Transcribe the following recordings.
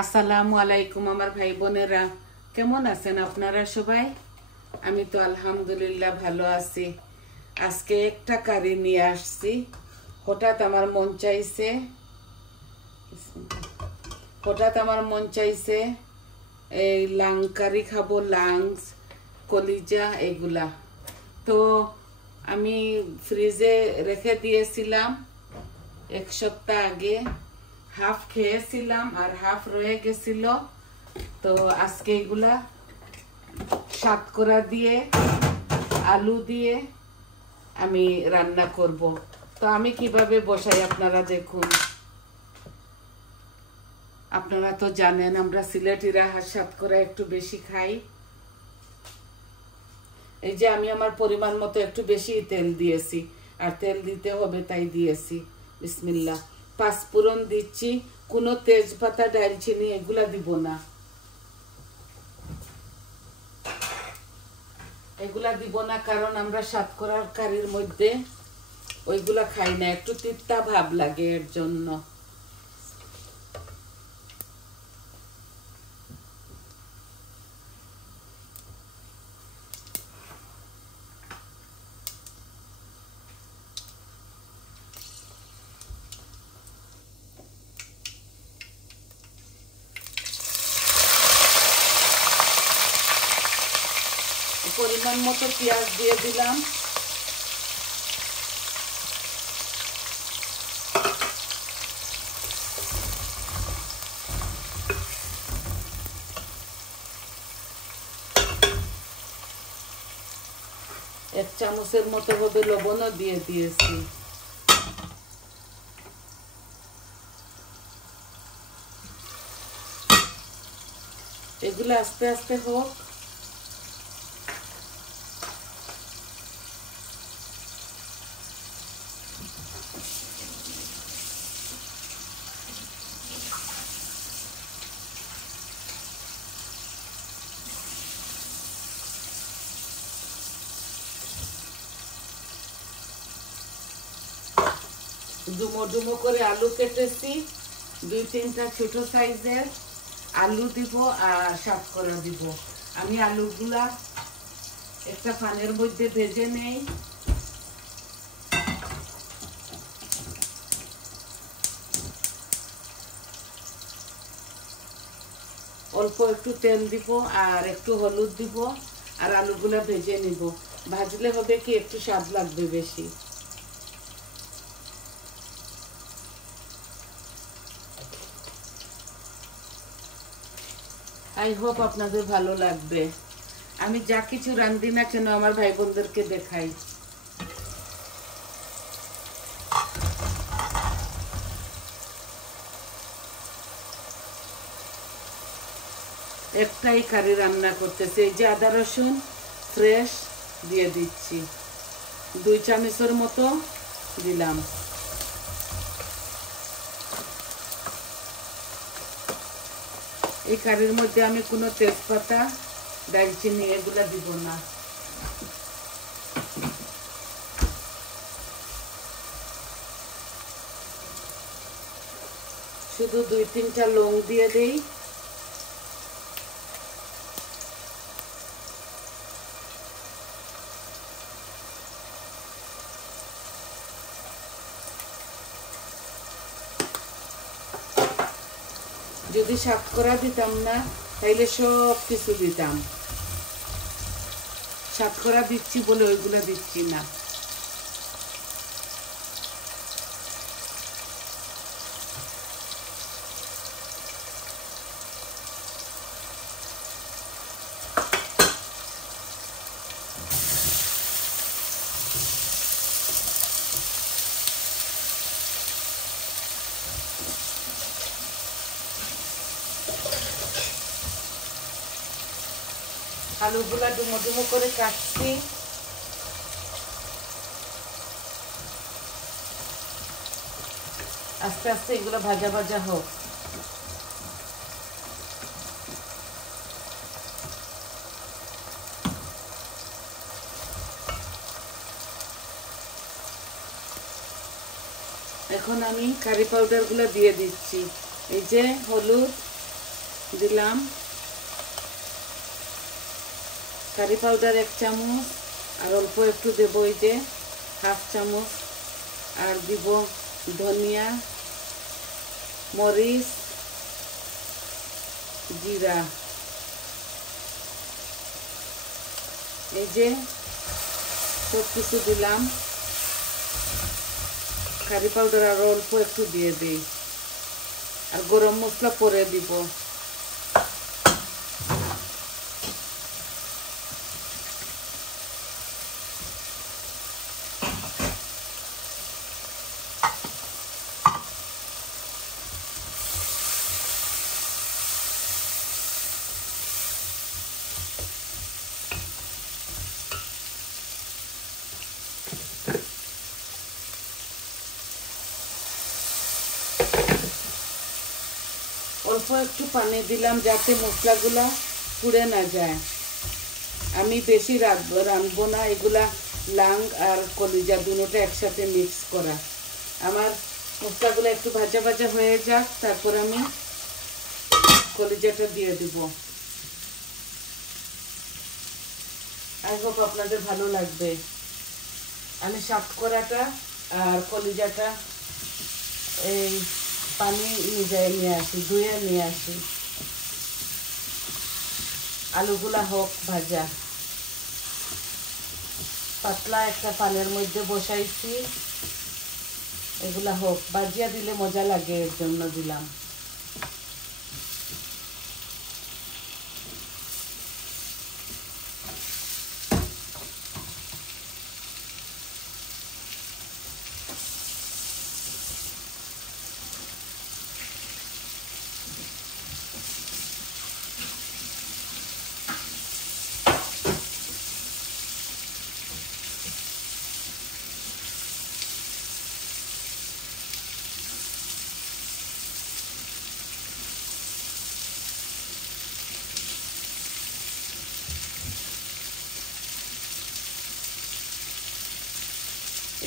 আসসালামু আলাইকুম আমার ভাই বোনেরা, কেমন আছেন আপনারা সবাই? আমি তো আলহামদুলিল্লাহ ভালো আছি। আজকে একটা কারি নিয়ে আসছি। হঠাৎ আমার মন চাইছে এই লাং কারি খাবো, লাংস, কলিজা এগুলা। তো আমি ফ্রিজে রেখে দিয়েছিলাম এক সপ্তাহ আগে। হাফ খেয়েছিলাম আর হাফ রয়ে গেছিল। তো আজকে এগুলা সাতকরা দিয়ে আলু দিয়ে আমি রান্না করব। তো আমি কিভাবে বসাই আপনারা দেখুন। আপনারা তো জানেন আমরা সিলেটিরা সাতকরা একটু বেশি খাই। এই যে আমি আমার পরিমাণ মতো একটু বেশি তেল দিয়েছি, আর তেল দিতে হবে তাই দিয়েছি। বিসমিল্লাহ। পাঁচফোড়ন দিচ্ছি, কোনো তেজপাতা দারচিনি এগুলা দিব না, কারণ আমরা সাতকরার কারির মধ্যে ওইগুলা খাই না, একটু তিতা ভাব লাগে এর জন্য। পরিমাণ মতো পেঁয়াজ দিয়ে দিলাম। এক চামচের মতো হবে লবণও দিয়ে দিয়েছি। এগুলো আস্তে আস্তে হোক। ডুমো ডুমো করে আলু কেটেছি, 2-3টা ছোট সাইজের আলু দিব আর সাতকরা দিব। আমি আলুগুলা একটা পানের মধ্যে ভেজে নেই। অল্প একটু তেল দিব আর একটু হলুদ দিব, আর আলুগুলা ভেজে নিব। ভাজলে হবে কি একটু স্বাদ লাগবে বেশি। আই হোপ আপনাদের ভালো লাগবে। আমি যা কিছু রান্ধি না কেন আমার ভাই বোনদেরকে দেখাই। একটাই কারি রান্না করতেছি। এই যে আদা রসুন ফ্রেশ দিয়ে দিচ্ছি, 2 চামচের মতো দিলাম। এই কারির মধ্যে আমি কোনো তেজপাতা দারচিনি এগুলা দিব না। শুধু 2-3টা লং দিয়ে দেই। যদি সাতকরা দিতাম না তাইলে সব কিছু দিতাম। সাতকরা দিচ্ছি বলে ওইগুলো দিচ্ছি না। আলুগুলা ডুমো ডুমো করে কাটছি। আস্তে আস্তে এগুলো ভাজা ভাজা হোক। এখন আমি কারি পাউডারগুলো দিয়ে দিচ্ছি। এই যে হলুদ, দিলাম কারি পাউডার 1 চামচ, আর অল্প একটু দেব এই যে 1/2 চামচ, আর দিব ধনিয়া, মরিচ, জিরা। এই যে সব কিছু দিলাম। কারি পাউডার আরো অল্প একটু দিয়ে দিই, আর গরম মশলা পরে দিব। অল্প একটু পানি দিলাম যাতে মশলাগুলা পুড়ে না যায়। আমি বেশি রাঁধবো না, এগুলা লাং আর কলিজা দুটোটা একসাথে মিক্স করা। আমার মশলাগুলো একটু ভাজা ভাজা হয়ে যাক, তারপর আমি কলিজাটা দিয়ে দিব। আই হোপ আপনাদের ভালো লাগবে। আমি সাতকরাটা আর কলিজাটা এই পানি নিয়ে আসি, ধুয়ে নিয়ে আসি। আলুগুলা হোক ভাজা। পাতলা একটা পানের মধ্যে বসাইছি, এগুলা হোক। ভাজিয়া দিলে মজা লাগে, এর জন্য দিলাম।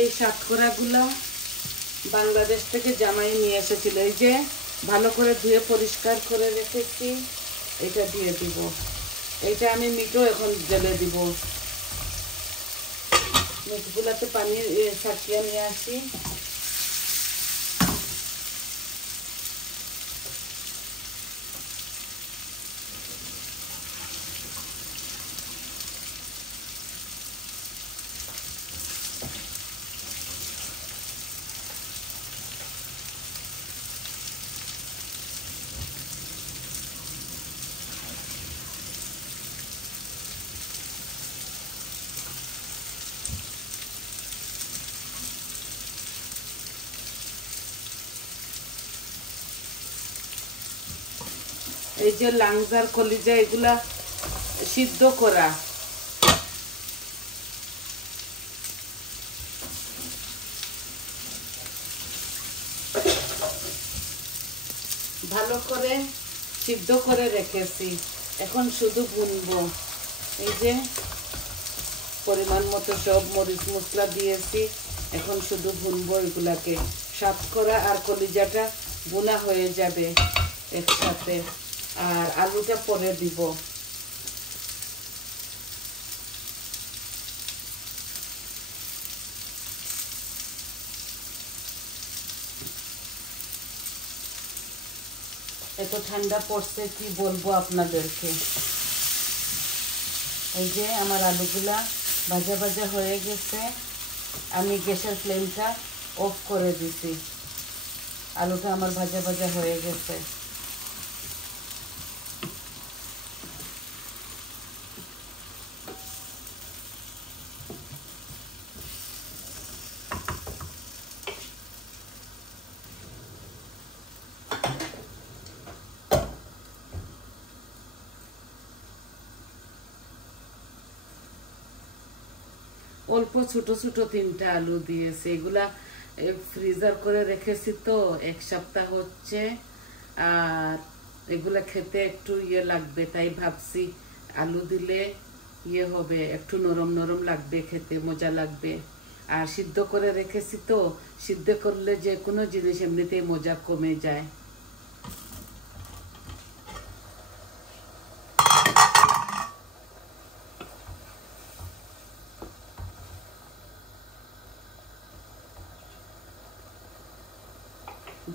এই সাতকরাগুলা বাংলাদেশ থেকে জামাই নিয়ে এসেছিল। এই যে ভালো করে ধুয়ে পরিষ্কার করে রেখেছি, এটা দিয়ে দিব। এটা আমি মিটও এখন ঢেলে দিব। মিটগুলাতে পানি ছাকিয়ে নিয়ে আসি। এই যে লাংজার কলিজা, এগুলা সিদ্ধ করা। ভালো করে সিদ্ধ করে রেখেছি, এখন শুধু ভুনবো। এই যে পরিমাণ মতো সব মরিচ মশলা দিয়েছি, এখন শুধু ভুনবো এগুলাকে। সাতকরা আর কলিজাটা ভুনা হয়ে যাবে একসাথে, আর আলুটা পরে দিব। এত ঠান্ডা পড়ছে কি বলবো আপনাদেরকে। এই যে আমার আলুগুলা ভাজা ভাজা হয়ে গেছে, আমি গ্যাসের ফ্লেমটা অফ করে দিছি। আলুটা আমার ভাজা ভাজা হয়ে গেছে। অল্প ছোট ছোট 3টা আলু দিয়েছে, এগুলা ফ্রিজার করে রেখেছি তো 1 সপ্তাহ হচ্ছে। আর এগুলা খেতে একটু ইয়ে লাগবে, তাই ভাবছি আলু দিলে ইয়ে হবে, একটু নরম নরম লাগবে, খেতে মজা লাগবে। আর সিদ্ধ করে রেখেছি তো, সিদ্ধ করলে যে কোনো জিনিস এমনিতেই মজা কমে যায়।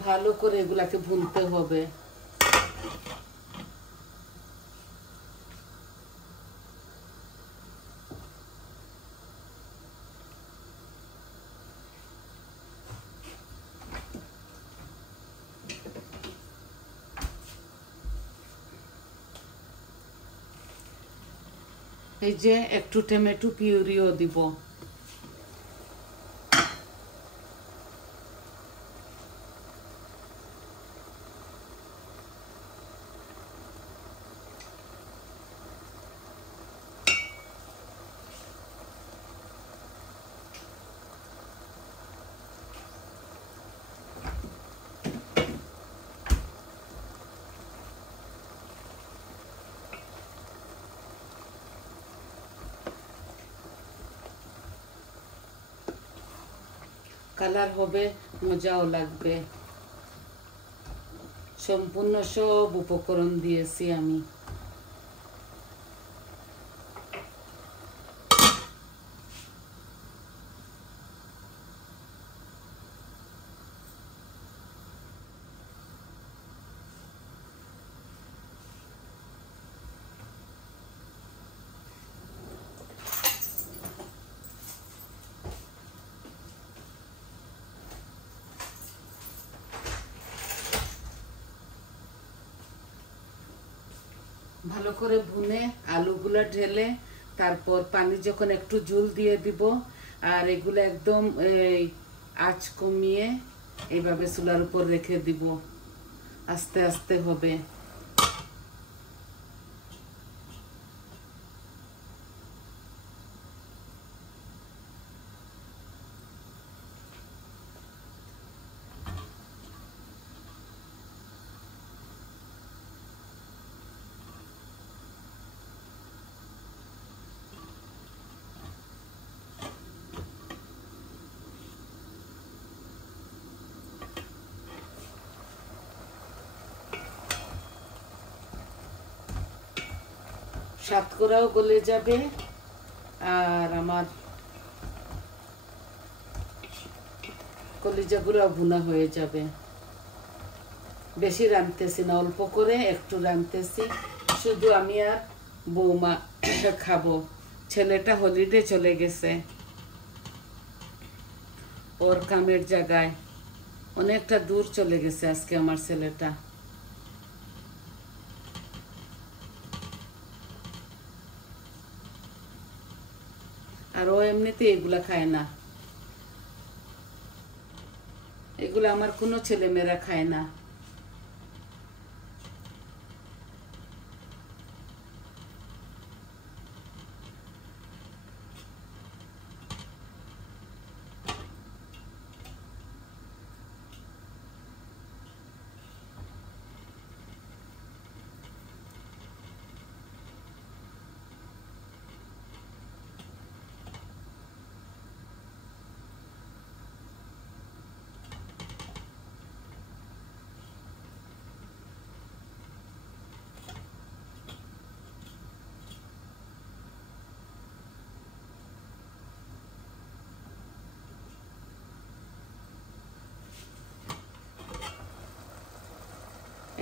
ভালো করে এগুলাকে ভুনতে হবে। এই যে একটু টমেটো পিউরিও দিব। কালার হবে, মজাও লাগবে। সম্পূর্ণ সব উপকরণ দিয়েছি আমি। ভালো করে ভুনে আলুগুলা ঢেলে তারপর পানি যখন একটু জল দিয়ে দিব, আর এগুলো একদম আঁচ কমিয়ে এইভাবে চুলার উপর রেখে দিব। আস্তে আস্তে হবে। সাতকরাও গলে যাবে আর আমার কলিজাগুলোও ভুনা হয়ে যাবে। বেশি রাঁধতেছি না, অল্প করে একটু রাঁধতেছি। শুধু আমি আর বৌমা খাবো। ছেলেটা হলিডে চলে গেছে ওর কামের জায়গায়, অনেকটা দূর চলে গেছে আজকে আমার ছেলেটা। আর ও এমনিতে এগুলা খায় না, এগুলো আমার কোনো ছেলেমেয়েরা খায় না।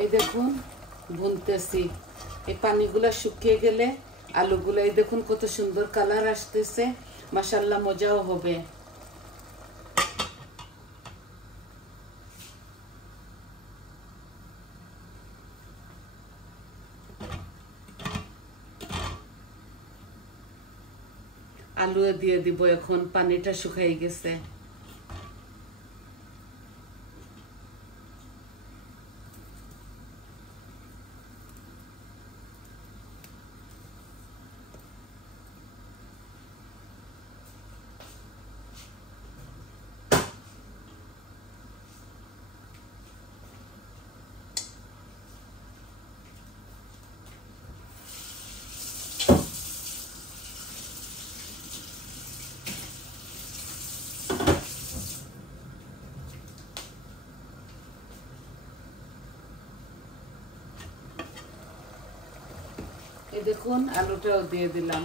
এই দেখুন ভুনতেছি, এই পানিগুলা শুকিয়ে গেলে আলুগুলা এই দেখুন কত সুন্দর কালার আসতেছে। মাশাআল্লাহ, মজাও হবে। আলু দিয়ে দিব এখন, পানিটা শুকাই গেছে। এই দেখুন আলুটাও দিয়ে দিলাম।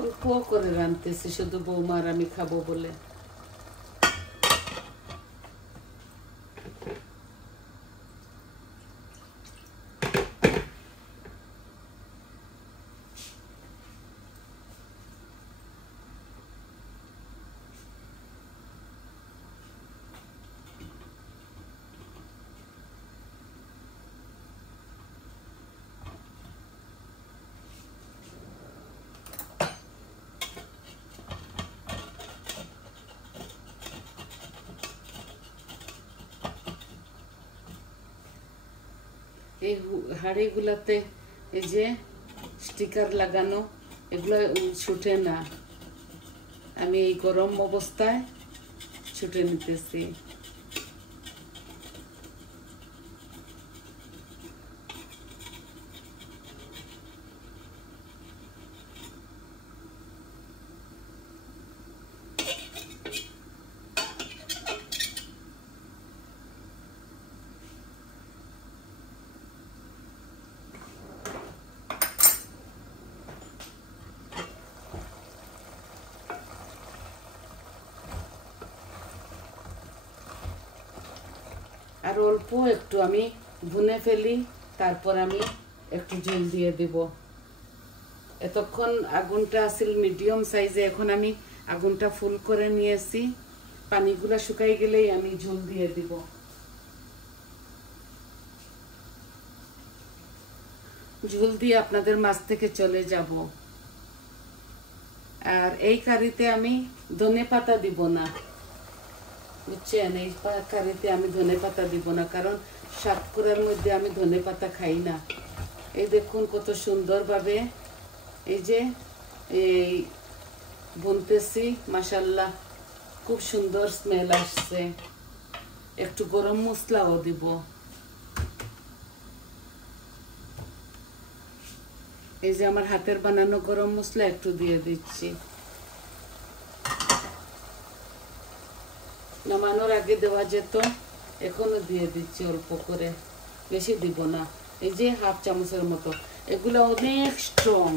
অল্প করে রাঁধতেছি শুধু বৌমার আমি খাবো বলে। এই হাঁড়িগুলাতে এই যে স্টিকার লাগানো, এগুলো ছুটে না, আমি এই গরম অবস্থায় ছুটে নিতেছি। আর অল্প একটু আমি ভুনে ফেলি, তারপর আমি একটু জল দিয়ে দিব। এতক্ষণ আগুনটা আসল মিডিয়াম সাইজে, এখন আমি আগুনটা ফুল করে নিয়েছি। পানিগুলা শুকাই গেলেই আমি ঝোল দিয়ে দিব। ঝোল দিয়ে আপনাদের মাছ থেকে চলে যাব। আর এই কারিতে আমি ধনে পাতা দিব না, বুঝছেন? এই কারিতে আমি ধনে পাতা দিব না, কারণ সাতকরার মধ্যে আমি ধনে পাতা খাই না। এই দেখুন কত সুন্দরভাবে এই যে এই বুনতেছি, মাশাআল্লাহ খুব সুন্দর স্মেল আসছে। একটু গরম মশলাও দিব। এই যে আমার হাতের বানানো গরম মশলা একটু দিয়ে দিচ্ছি। নামানোর আগে দেওয়া যেত, এখনো দিয়ে দিচ্ছি অল্প করে, বেশি দিব না। এই যে হাফ চামচের মতো। এগুলো অনেক স্ট্রং।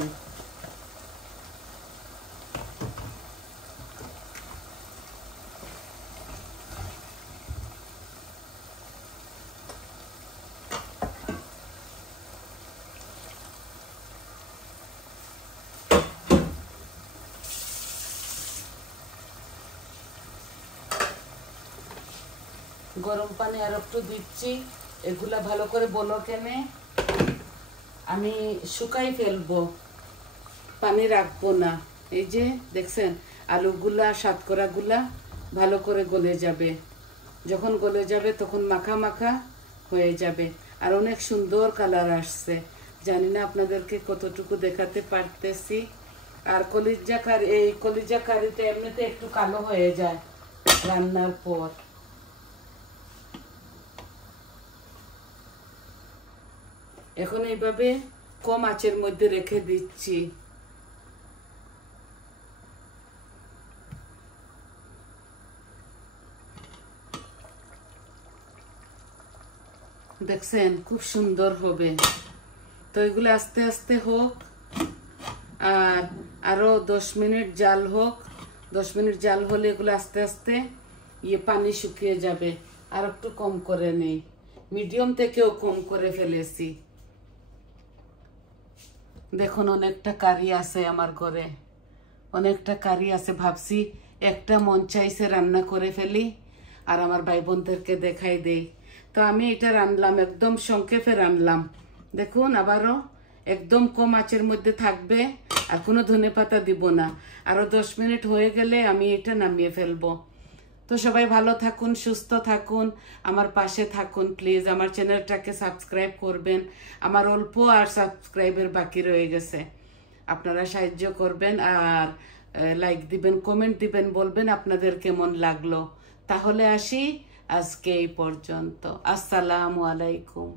গরম পানি আর একটু দিচ্ছি। এগুলা ভালো করে বলো কেনে আমি শুকাই ফেলবো, পানি রাখবো না। এই যে দেখছেন আলুগুলা সাতকরাগুলা ভালো করে গলে যাবে। যখন গলে যাবে তখন মাখা মাখা হয়ে যাবে, আর অনেক সুন্দর কালার আসছে। জানি না আপনাদেরকে কতটুকু দেখাতে পারতেছি। আর কলিজা কারি, এই কলিজা কারিতে এমনিতে একটু কালো হয়ে যায় রান্নার পর। এখন এইভাবে কম আঁচের মধ্যে রেখে দিচ্ছি। দেখছেন খুব সুন্দর হবে। তো এগুলো আস্তে আস্তে হোক, আর আরো 10 মিনিট জাল হোক। 10 মিনিট জাল হলে এগুলো আস্তে আস্তে পানি শুকিয়ে যাবে। আর একটু কম করে নেই, মিডিয়াম থেকেও কম করে ফেলেছি। দেখুন অনেকটা কারি আছে আমার ঘরে, অনেকটা কারি আছে। ভাবছি একটা মন চাইছে রান্না করে ফেলি আর আমার ভাই বোনদেরকে দেখাই দেই। তো আমি এটা রান্নলাম, একদম সংক্ষেপে রান্নলাম। দেখুন আবারও একদম কম আঁচের মধ্যে থাকবে, আর কোনো ধনেপাতা দিব না। আরো 10 মিনিট হয়ে গেলে আমি এটা নামিয়ে ফেলবো। তো সবাই ভালো থাকুন, সুস্থ থাকুন, আমার পাশে থাকুন। প্লিজ আমার চ্যানেলটাকে সাবস্ক্রাইব করবেন। আমার অল্প আর সাবস্ক্রাইবের বাকি রয়ে গেছে, আপনারা সাহায্য করবেন আর লাইক দিবেন, কমেন্ট দিবেন, বলবেন আপনাদের কেমন লাগলো। তাহলে আসি আজকে এই পর্যন্ত। আসসালামু আলাইকুম।